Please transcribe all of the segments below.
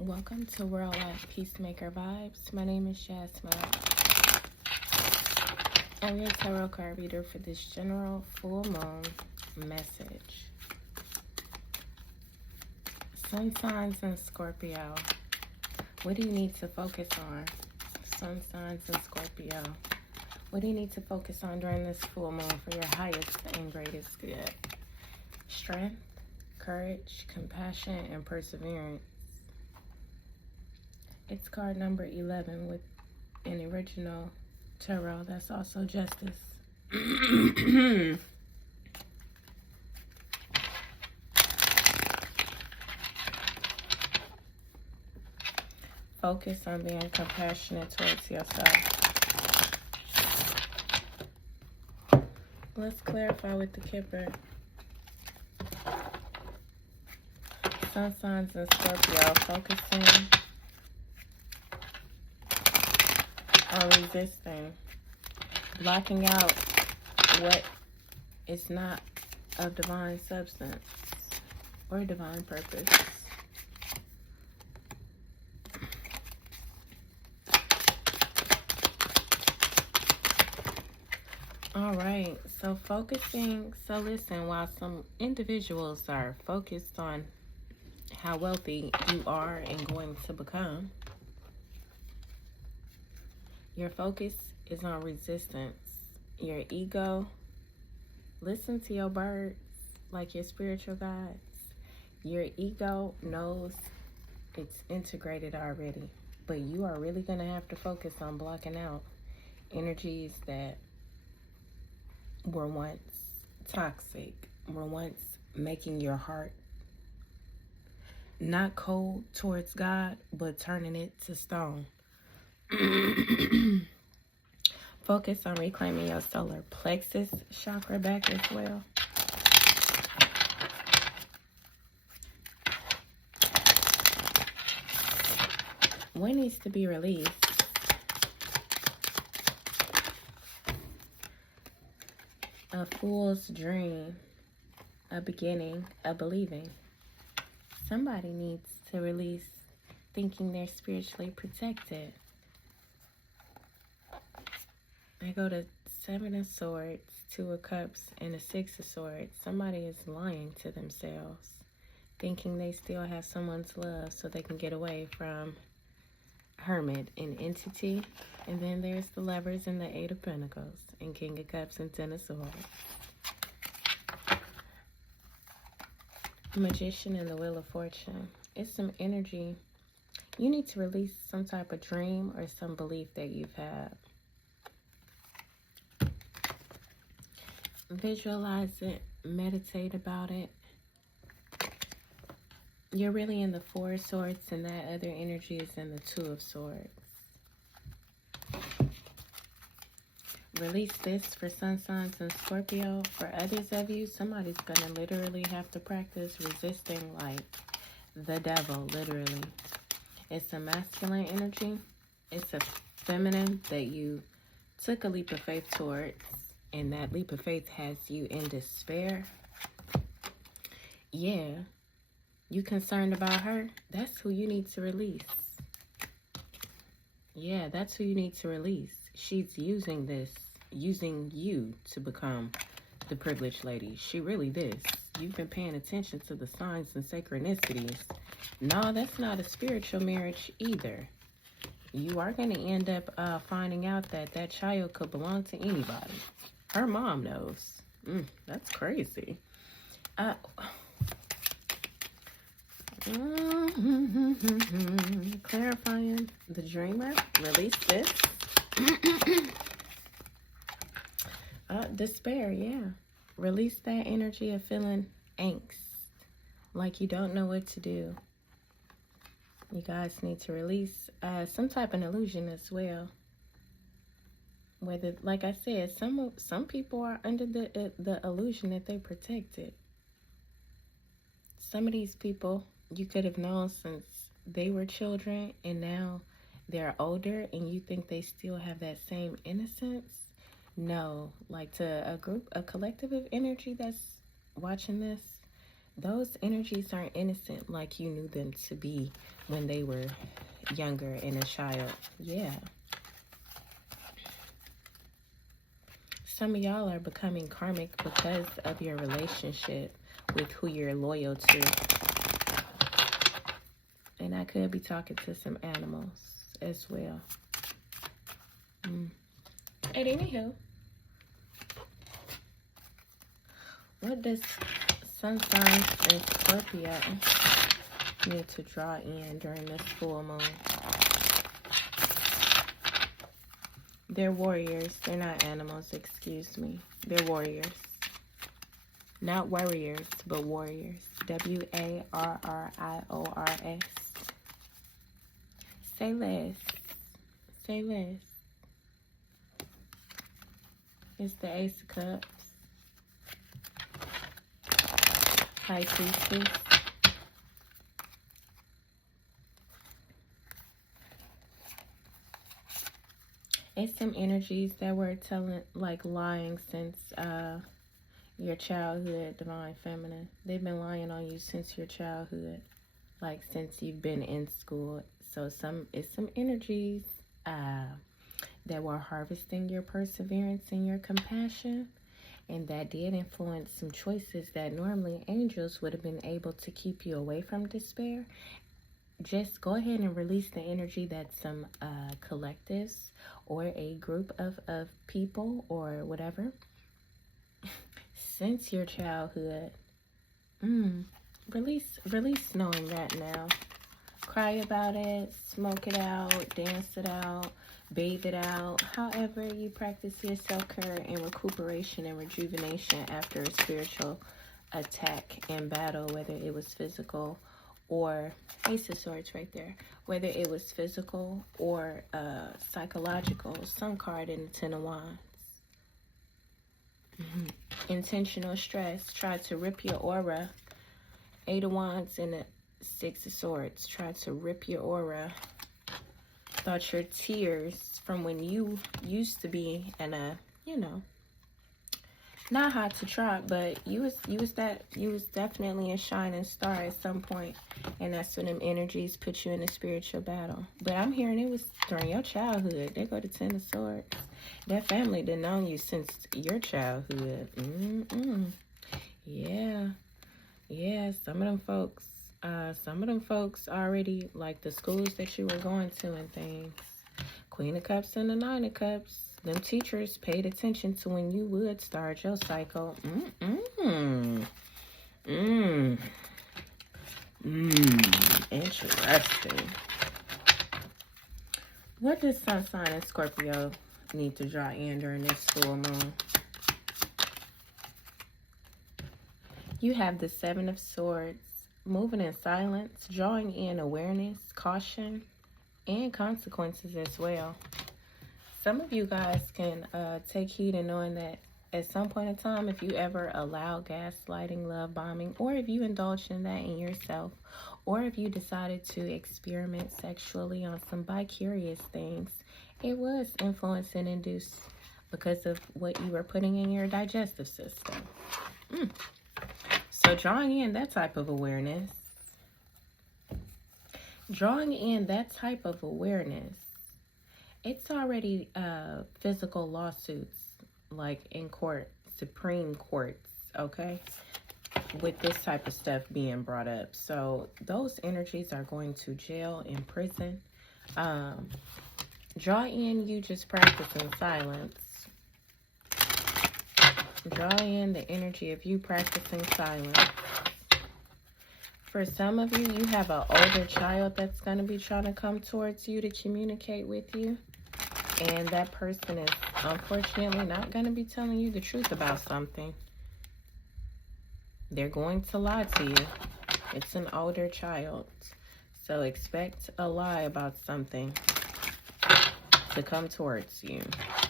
Welcome to World Life Peacemaker Vibes. My name is Jasmine. I'm your tarot card reader for this general full moon message. Sun signs in Scorpio. What do you need to focus on? Sun signs in Scorpio. What do you need to focus on during this full moon for your highest and greatest good? Strength, courage, compassion, and perseverance. It's card number 11 with an original tarot. That's also justice. Focus on being compassionate towards yourself. Let's clarify with the Kipper. Sun signs in Scorpio, focusing on resisting, blocking out what is not of divine substance or divine purpose. All right, so listen, while some individuals are focused on how wealthy you are and going to become, your focus is on resistance. Your ego, listen to your birds like your spiritual guides. Your ego knows it's integrated already, but you are really going to have to focus on blocking out energies that were once toxic, were once making your heart not cold towards God, but turning it to stone. Focus on reclaiming your solar plexus chakra back as well. What needs to be released? A fool's dream, a beginning, a believing. Somebody needs to release thinking they're spiritually protected. I go to 7 of Swords, 2 of Cups, and a 6 of Swords. Somebody is lying to themselves, thinking they still have someone's love so they can get away from Hermit and Entity. And then there's the Lovers and the 8 of Pentacles, and King of Cups and 10 of Swords. Magician and the Wheel of Fortune. It's some energy. You need to release some type of dream or some belief that you've had. Visualize it, meditate about it. You're really in the 4 of Swords, and that other energy is in the 2 of Swords. Release this for sun signs in Scorpio. For others of you, somebody's going to literally have to practice resisting like the devil, literally. It's a masculine energy. It's a feminine that you took a leap of faith towards. And that leap of faith has you in despair. Yeah. You concerned about her? That's who you need to release. Yeah, that's who you need to release. She's using you to become the privileged lady. She really this. You've been paying attention to the signs and synchronicities. No, that's not a spiritual marriage either. You are going to end up finding out that that child could belong to anybody. Her mom knows. That's crazy. Clarifying the dreamer. Release this. Despair, yeah. Release that energy of feeling angst. Like you don't know what to do. You guys need to release some type of illusion as well. Whether, like I said, some people are under the illusion that they protected. Some of these people you could have known since they were children, and now they're older, and you think they still have that same innocence. No, like to a collective of energy that's watching this, Those energies aren't innocent like you knew them to be when they were younger and a child. Yeah. Some of y'all are becoming karmic because of your relationship with who you're loyal to. And I could be talking to some animals as well. And anywho, what does Sun signs and Scorpio need to draw in during this full moon? They're warriors. They're not animals, excuse me. They're warriors. Not warriors, but warriors. W-A-R-R-I-O-R-S. Say less. Say less. It's the Ace of Cups. High Priestess. It's some energies that were lying since your childhood, Divine Feminine. They've been lying on you since your childhood, like since you've been in school. So it's some energies that were harvesting your perseverance and your compassion, and that did influence some choices that normally angels would have been able to keep you away from despair. Just go ahead and release the energy that some collectives or a group of people or whatever since your childhood. Release knowing that now. Cry about it, smoke it out, dance it out, bathe it out. However you practice your self-care and recuperation and rejuvenation after a spiritual attack and battle, whether it was physical or Ace of Swords right there, whether it was physical or psychological. Sun card in the Ten of Wands. Intentional stress tried to rip your aura. Eight of Wands and the Six of Swords tried to rip your aura. Thought your tears from when you used to be in a, not hot to trot, but you was definitely a shining star at some point, and that's when them energies put you in a spiritual battle. But I'm hearing it was during your childhood. They go to Ten of Swords. That family done known you since your childhood. Yeah. Some of them folks already, like the schools that you were going to and things. Queen of Cups and the Nine of Cups. Them teachers paid attention to when you would start your cycle. Interesting. What does Sun sign and Scorpio need to draw in during this full moon? You have the Seven of Swords, moving in silence, drawing in awareness, caution, and consequences as well. Some of you guys can take heed in knowing that at some point in time, if you ever allow gaslighting, love bombing, or if you indulge in that in yourself, or if you decided to experiment sexually on some bi-curious things, it was influenced and induced because of what you were putting in your digestive system. So drawing in that type of awareness, it's already physical lawsuits, like in court, Supreme Courts, okay, with this type of stuff being brought up. So those energies are going to jail and prison. Draw in you just practicing silence. Draw in the energy of you practicing silence. For some of you, you have an older child that's going to be trying to come towards you to communicate with you. And that person is unfortunately not going to be telling you the truth about something. They're going to lie to you. It's an older child. So expect a lie about something to come towards you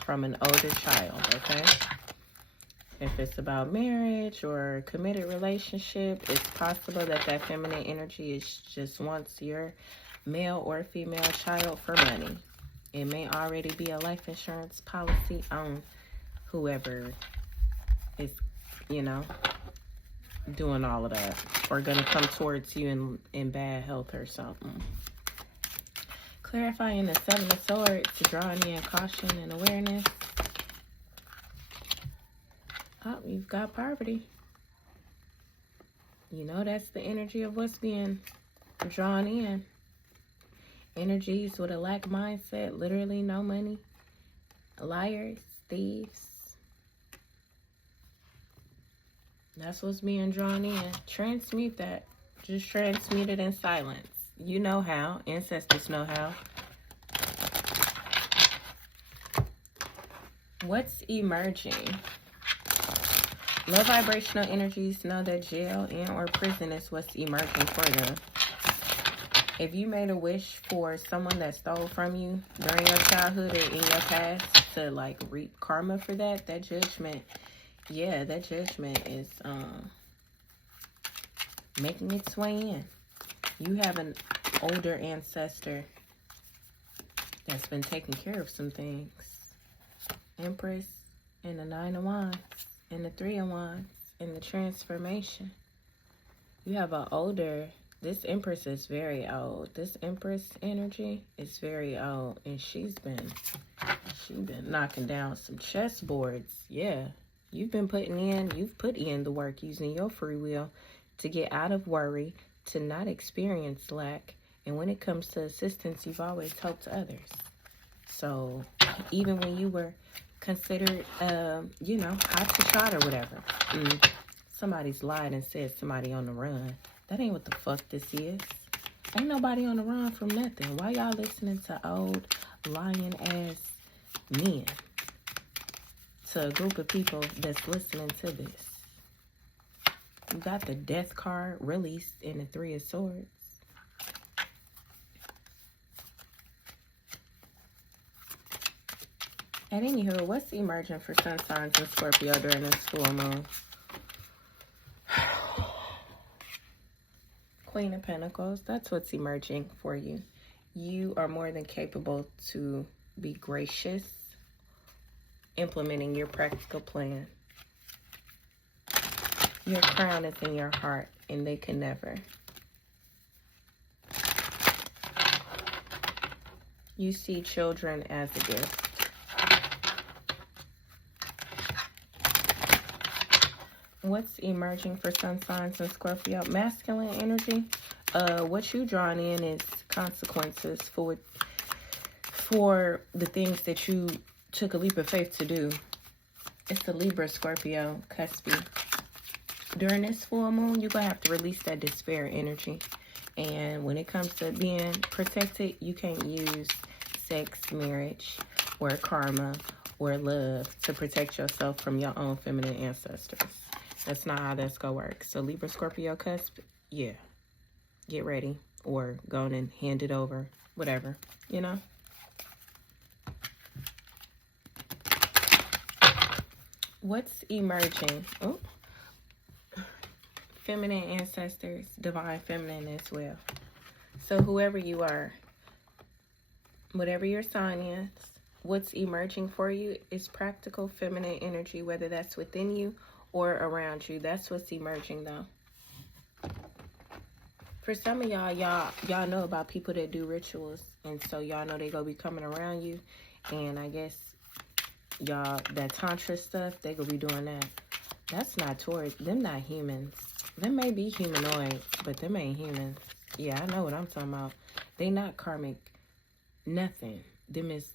from an older child, okay? If it's about marriage or a committed relationship, it's possible that that feminine energy is just wants your male or female child for money. It may already be a life insurance policy on whoever is, doing all of that, or gonna come towards you in bad health or something. Clarifying the Seven of Swords, drawing in caution and awareness. Oh, you've got poverty. You know that's the energy of what's being drawn in. Energies with a lack mindset, literally no money. Liars, thieves. That's what's being drawn in. Transmute that. Just transmute it in silence. You know how. Ancestors know how. What's emerging? Low vibrational energies know that jail and or prison is what's emerging for them. If you made a wish for someone that stole from you during your childhood or in your past to like reap karma for that, that judgment, yeah, that judgment is making its way in. You have an older ancestor that's been taking care of some things. Empress and the Nine of Wands and the Three of Wands and the transformation. You have an older, this Empress is very old. This Empress energy is very old, and she's been knocking down some chessboards. Yeah, you've been you've put in the work using your free will to get out of worry, to not experience lack. And when it comes to assistance, you've always helped others. So even when you were considered, you know, hot to trot or whatever, somebody's lied and said somebody on the run. That ain't what the fuck this is. Ain't nobody on the run from nothing. Why y'all listening to old lying ass men? To a group of people that's listening to this. You got the death card released in the Three of Swords. And anywho, what's emerging for sun signs in Scorpio during this full moon? Queen of Pentacles, that's what's emerging for you. You are more than capable to be gracious, implementing your practical plan. Your crown is in your heart, and they can never. You see children as a gift. What's emerging for sun signs in Scorpio? Masculine energy. What you drawn in is consequences for the things that you took a leap of faith to do. It's the Libra Scorpio cusp. During this full moon, you're going to have to release that despair energy. And when it comes to being protected, you can't use sex, marriage, or karma, or love to protect yourself from your own feminine ancestors. That's not how that's going to work. So Libra Scorpio cusp, yeah. Get ready. Or go on and hand it over. Whatever, you know? What's emerging? Oh. Feminine ancestors, divine feminine as well. So whoever you are, whatever your sign is, what's emerging for you is practical feminine energy, whether that's within you or around you. That's what's emerging though. For some of y'all know about people that do rituals, and so y'all know they gonna be coming around you, and I guess y'all, that tantra stuff, they gonna be doing that. That's not towards them, not humans. Them may be humanoid, but them ain't humans. Yeah, I know what I'm talking about. They not karmic nothing. Them is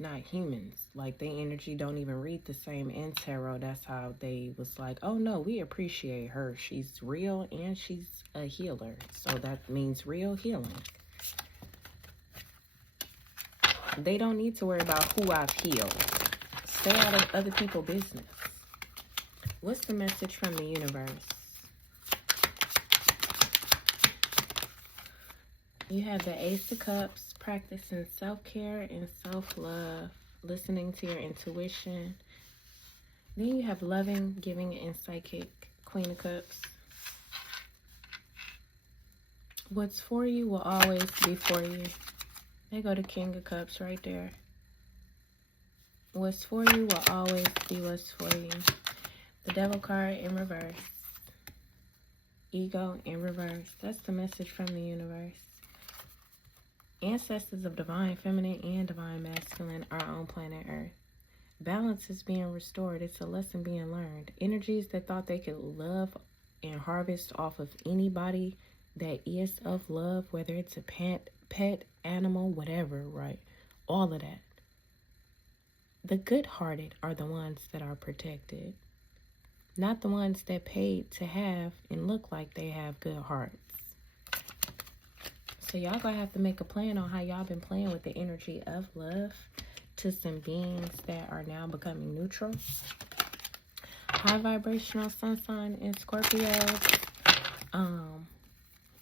not humans. Like, their energy don't even read the same in tarot. That's how they was like, oh no, we appreciate her. She's real and she's a healer. So that means real healing. They don't need to worry about who I've healed. Stay out of other people's business. What's the message from the universe? You have the Ace of Cups, practicing self-care and self-love, listening to your intuition. Then you have loving, giving, and psychic, Queen of Cups. What's for you will always be for you. There go the King of Cups right there. What's for you will always be what's for you. The Devil card in reverse. ego in reverse. That's the message from the universe. Ancestors of divine feminine and divine masculine are on planet Earth. Balance is being restored. It's a lesson being learned. Energies that thought they could love and harvest off of anybody that is of love, whether it's a pet, animal, whatever, right? All of that. The good-hearted are the ones that are protected, not the ones that paid to have and look like they have good hearts. So y'all gonna have to make a plan on how y'all been playing with the energy of love to some beings that are now becoming neutral. High vibrational sun sign in Scorpio.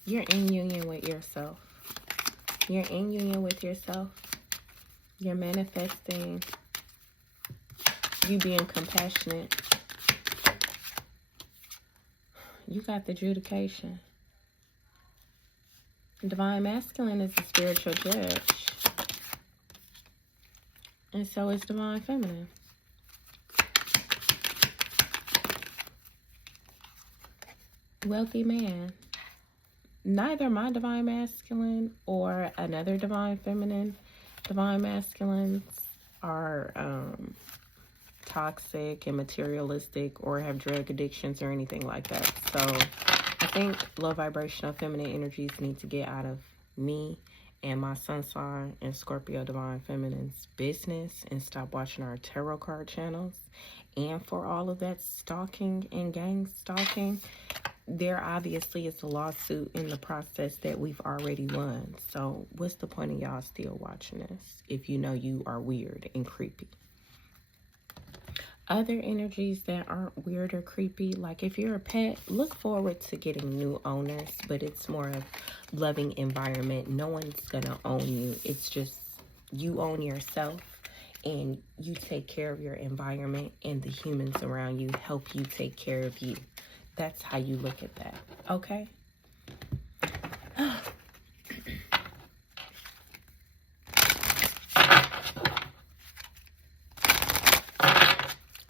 You're in union with yourself. You're in union with yourself. You're manifesting you being compassionate. You got the adjudication. Divine masculine is the spiritual judge. And so is divine feminine. Wealthy man. Neither my divine masculine or another divine feminine divine masculines are toxic and materialistic or have drug addictions or anything like that. So I think low vibrational feminine energies need to get out of me and my sun sign and Scorpio divine feminine's business and stop watching our tarot card channels. And for all of that stalking and gang stalking, there obviously is a lawsuit in the process that we've already won. So what's the point of y'all still watching this if you know you are weird and creepy? Other energies that aren't weird or creepy, like if you're a pet, look forward to getting new owners, but it's more of loving environment. No one's gonna own you. It's just you own yourself and you take care of your environment, and the humans around you help you take care of you. That's how you look at that, okay?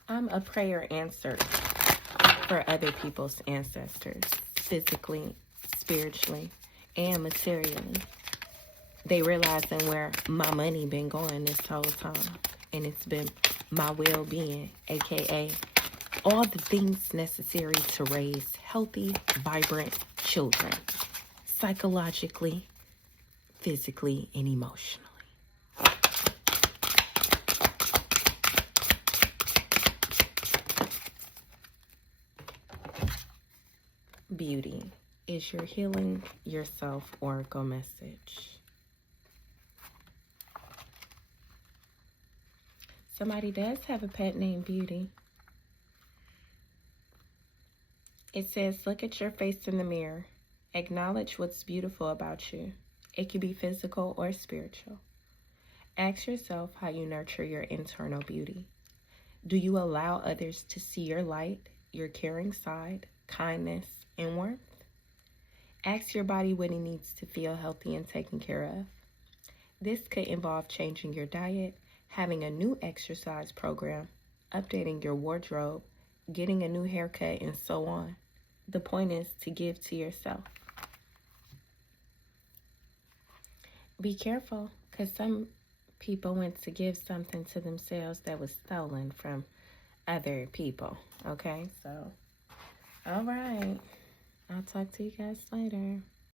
I'm a prayer answer for other people's ancestors, physically, spiritually, and materially. They realizing where my money been going this whole time, and it's been my well-being, aka all the things necessary to raise healthy, vibrant children, psychologically, physically, and emotionally. Beauty is your healing yourself oracle message. Somebody does have a pet named Beauty. It says, look at your face in the mirror. Acknowledge what's beautiful about you. It can be physical or spiritual. Ask yourself how you nurture your internal beauty. Do you allow others to see your light, your caring side, kindness, and warmth? Ask your body what it needs to feel healthy and taken care of. This could involve changing your diet, having a new exercise program, updating your wardrobe, getting a new haircut, and so on. The point is to give to yourself. Be careful, because some people went to give something to themselves that was stolen from other people, okay? So, all right. I'll talk to you guys later.